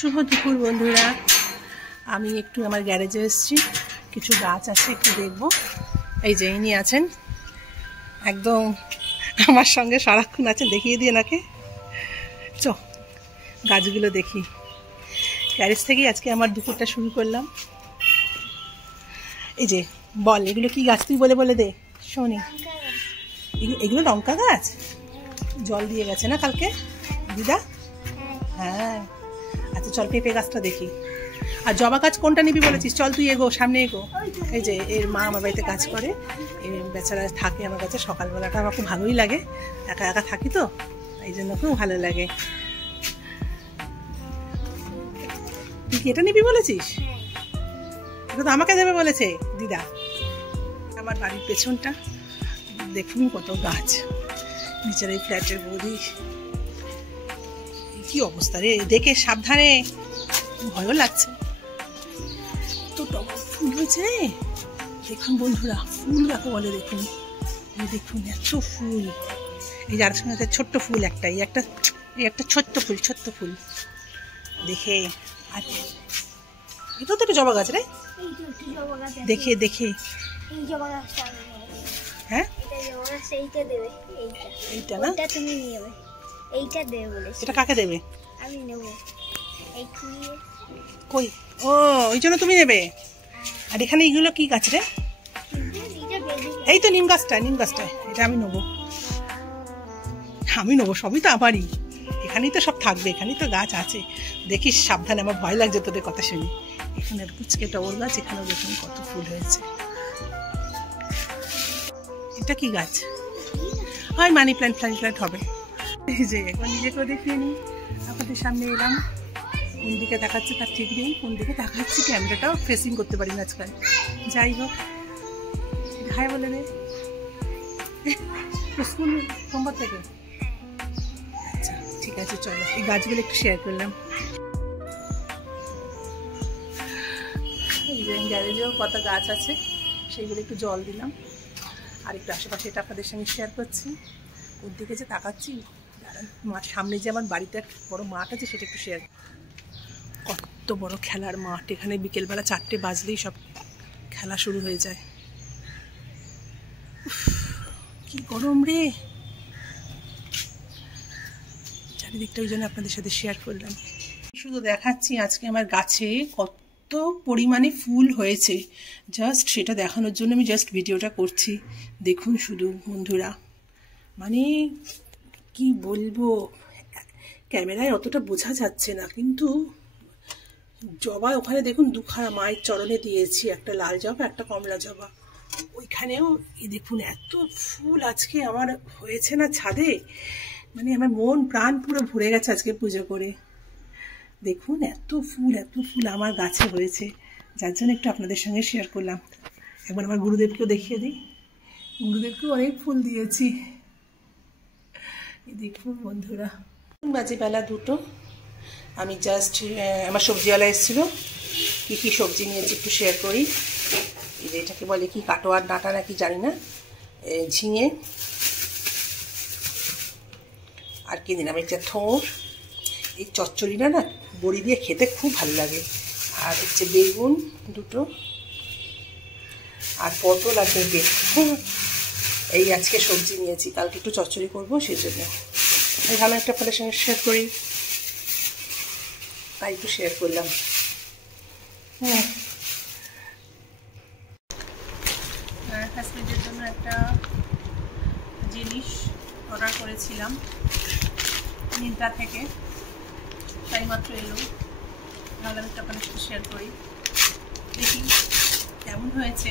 শুভ দুপুর বন্ধুরা। আমি একটু আমার গ্যারেজে এসেছি, কিছু গাছ আছে একটু দেখব। এই যে ইনি আছেন, একদম আমার সঙ্গে সারাক্ষণ আছেন, দেখিয়ে দিয়ে নাকে চ গাছগুলো দেখি। গ্যারেজ থেকেই আজকে আমার দুপুরটা শুরু করলাম। এই যে বল, এগুলো কি গাছ তুই বলে বলে দে শোনি। এগুলো লঙ্কা গাছ, জল দিয়ে গেছে না কালকে দিদা? হ্যাঁ আচ্ছা চল পেঁপে গাছটা দেখি। আর জবা গাছ কোনটা নিবি বলেছিস? চল তুই এগো, সামনে এগো। এই যে এর মা আমার বাড়িতে কাজ করে, এই বেচারা থাকে আমার কাছে। সকালবেলাটা আমার খুব ভালোই লাগে, একা একা থাকি তো এই জন্য খুব ভালো লাগে। তুই কি এটা নিবি বলেছিস? এটা তো আমাকে দেবে বলেছে দিদা। আমার বাড়ির পেছনটা দেখুন কত গাছ, নিচের এই ফ্ল্যাটের বৌদি কি অবস্থা রে, দেখে সাবধানে, ভয়ও লাগছে। তো টগর ফুল হয়েছে রে, দেখুন বন্ধুরা, ফুল দেখো বলে দেখুন, এই দেখুন এত ফুল। এই যার সঙ্গে ছোট্ট ফুল একটা, এই একটা ছোট্ট ফুল দেখে। আর এটা তো একটা জবা গাছ রে, দেখে দেখে। হ্যাঁ এইটা না, তুমি নিবে, এইটা দেবে বলেছে। এটা কাকে দেবে? আমি নেব। এই কই, ও ওই জন্য তুমি নেবে। আর এখানে এইগুলো কি গাছ রে? এই তো নিম গাছটা, এটা আমি নেবো, সবই তো আমারই। এখানেই তো সব থাকবে, এখানেই তো গাছ আছে। দেখিস সাবধানে, আমার ভয় লাগছে তোদের কথা শুনি। এখানে পুচকে টগর গাছ, এখানেও দেখুন কত ফুল হয়েছে। এটা কি গাছ হয়? মানি প্ল্যান্ট হবে। এই যে একবার নিজেকেও দেখিয়ে নিই, আপনাদের সামনে এলাম। কোন দিকে দেখাচ্ছে তার ঠিক নেই, কোন দিকে দেখাচ্ছি ক্যামেরাটাও ফেসিং করতে পারি না আজকাল। যাই হোক, হাই বলে রে। স্কুল সোমবার থেকে? আচ্ছা ঠিক আছে চলো, এই গাছগুলো একটু শেয়ার করলাম। এই যে গ্যারেজেও কত গাছ আছে, সেইগুলো একটু জল দিলাম। আর একটু আশেপাশে এটা আপনাদের সঙ্গে শেয়ার করছি। ওর দিকে যে তাকাচ্ছি, মাঠ সামনে যে আমার বাড়িতে একটা বড় মাঠ আছে, সেটা একটু শেয়ার। কত বড় খেলার মাঠ, এখানে বিকেলবেলা 4টে বাজলেই সব খেলা শুরু হয়ে যায়। কি গরম রে চারিদিকটা, ওই জন্য আপনাদের সাথে শেয়ার করলাম। শুধু দেখাচ্ছি আজকে আমার গাছে কত পরিমাণে ফুল হয়েছে, জাস্ট সেটা দেখানোর জন্য আমি জাস্ট ভিডিওটা করছি। দেখুন শুধু বন্ধুরা, মানে কি বলবো, ক্যামেরায় অতটা বোঝা যাচ্ছে না, কিন্তু জবা ওখানে দেখুন দুখানা মায়ের চরণে দিয়েছি, একটা লাল জবা একটা কমলা জবা। ওইখানেও এই দেখুন এত ফুল আজকে আমার হয়েছে না ছাদে, মানে আমার মন প্রাণ পুরো ভরে গেছে আজকে পুজো করে। দেখুন এত ফুল আমার গাছে হয়েছে, যার জন্য একটু আপনাদের সঙ্গে শেয়ার করলাম। একবার আমার গুরুদেবকেও দেখিয়ে দিই, গুরুদেবকেও অনেক ফুল দিয়েছি। দেখুন বন্ধুরা, বাজে বেলা 2টো। আমি জাস্ট আমার সবজিওয়ালা এসেছিলো, কী সবজি নিয়েছি একটু শেয়ার করি। এই যে এটাকে বলে কি কাটোয়ার ডাঁটা নাকি জানি না, ঝিঙে, আর কি দিলাম একটা থোড়। এই চচ্চড়িটা না বড়ি দিয়ে খেতে খুব ভালো লাগে। আর হচ্ছে বেগুন 2টো, আর পটল আর পেঁপে। এই আজকে সবজি নিয়েছি, কালকে একটু চচ্চড়ি করবো, সেই জন্য ভালো একটা আপনাদের সঙ্গে শেয়ার করি, তাই একটু শেয়ার করলাম। হ্যাঁ, হাজবেন্ডের জন্য একটা জিনিস অর্ডার করেছিলাম মিন্ত্রা থেকে, তাই মাত্র এলো, ভাবলাম একটু আপনাদের সাথে শেয়ার করি। দেখি কেমন হয়েছে।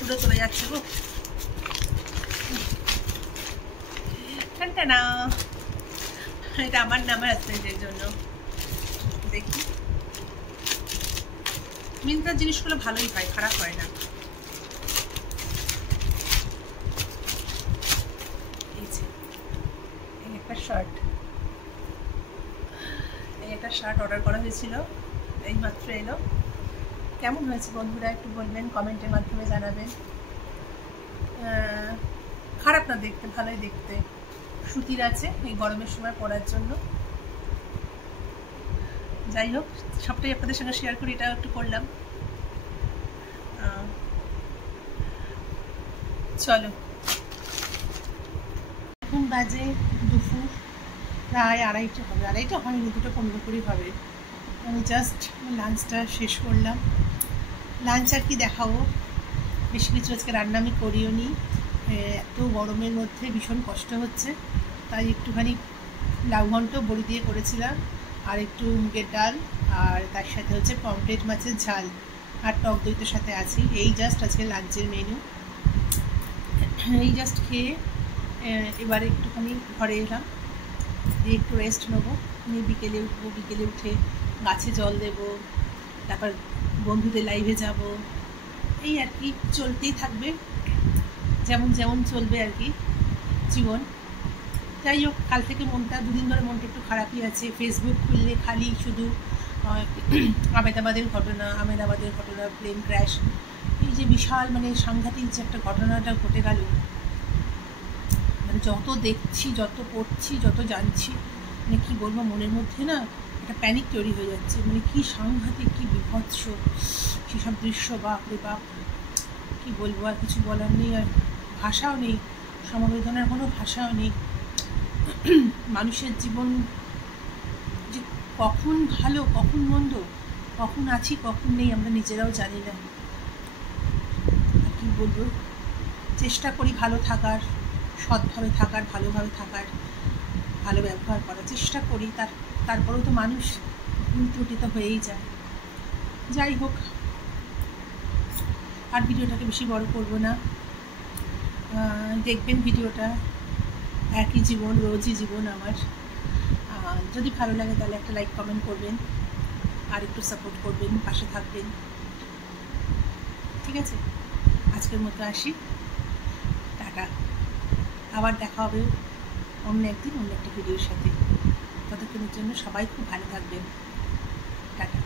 টুরে চলে যাচ্ছে গো, না এটা আমার না, আমার হাজবেন্ডের জন্য। দেখি মিন্ত্রার জিনিসগুলো ভালোই হয়, খারাপ হয় না। এই একটা শার্ট অর্ডার করা হয়েছিল, এই মাত্র এলো। কেমন হয়েছে বন্ধুরা একটু বলবেন, কমেন্টের মাধ্যমে জানাবেন। খারাপ না দেখতে, ভালোই দেখতে। সুতির আছে এই গরমের সময় পরার জন্য। যাই হোক, সবটাই আপনাদের সঙ্গে শেয়ার করি, এটা একটু করলাম। চলো, এখন বাজে দুপুর প্রায় 2:30 হবে, 2:30 হয়নি, 2:15 করে হবে। আমি জাস্ট লাঞ্চটা শেষ করলাম। লাঞ্চ আর কি দেখাবো, বেশি কিছু আজকে রান্না আমি করিও নি, এত গরমের মধ্যে ভীষণ কষ্ট হচ্ছে, তাই একটুখানি লাউ ঘন্ট বড়ি দিয়ে করেছিলাম, আর একটু মুগের ডাল, আর তার সাথে হচ্ছে পমফ্রেট মাছের ঝাল, আর টক দই তো সাথে আছি। এই জাস্ট আজকে লাঞ্চের মেনু। এই জাস্ট খেয়ে এবারে একটুখানি ঘরে এলাম, দিয়ে একটু রেস্ট নেবো, নিয়ে বিকেলে উঠবো, বিকেলে উঠে গাছে জল দেবো, তারপর বন্ধুদের লাইভে যাব, এই আর কি চলতেই থাকবে, যেমন যেমন চলবে আর কি জীবন। যাই হোক, কাল থেকে মনটা, দুদিন ধরে মনটা একটু খারাপই আছে। ফেসবুক খুললে খালি শুধু আমেদাবাদের ঘটনা, প্লেন ক্র্যাশ, এই যে বিশাল মানে সাংঘাতিক যে একটা ঘটনাটা ঘটে গেল, মানে যত দেখছি, যত পড়ছি, যত জানছি, মানে কী বলবো, মনের মধ্যে না একটা প্যানিক তৈরি হয়ে যাচ্ছে। মানে কী সাংঘাতিক, কী বিভৎস সেসব দৃশ্য, বাপরে বাপ, কী বলবো, আর কিছু বলার নেই, আর ভাষাও নেই, সমবেদনার কোনো ভাষাও নেই। মানুষের জীবন যে কখন ভালো, কখন মন্দ, কখন আছি, কখন নেই, আমরা নিজেরাও জানি না। কী বলবো, চেষ্টা করি ভালো থাকার, সৎভাবে থাকার, ভালোভাবে থাকার, ভালো ব্যবহার করার চেষ্টা করি, তারপরেও তো মানুষ ভুল ত্রুটি তো হয়েই যায়। যাই হোক, আর ভিডিওটাকে বেশি বড় করব না, দেখবেন ভিডিওটা, একই জীবন, রোজই জীবন আমার। যদি ভালো লাগে তাহলে একটা লাইক কমেন্ট করবেন, আর একটু সাপোর্ট করবেন, পাশে থাকবেন, ঠিক আছে? আজকের মতো আসি, টাটা। আবার দেখা হবে অন্য একদিন, অন্য একটা ভিডিওর সাথে। ততক্ষণের জন্য সবাই খুব ভালো থাকবেন, টাটা।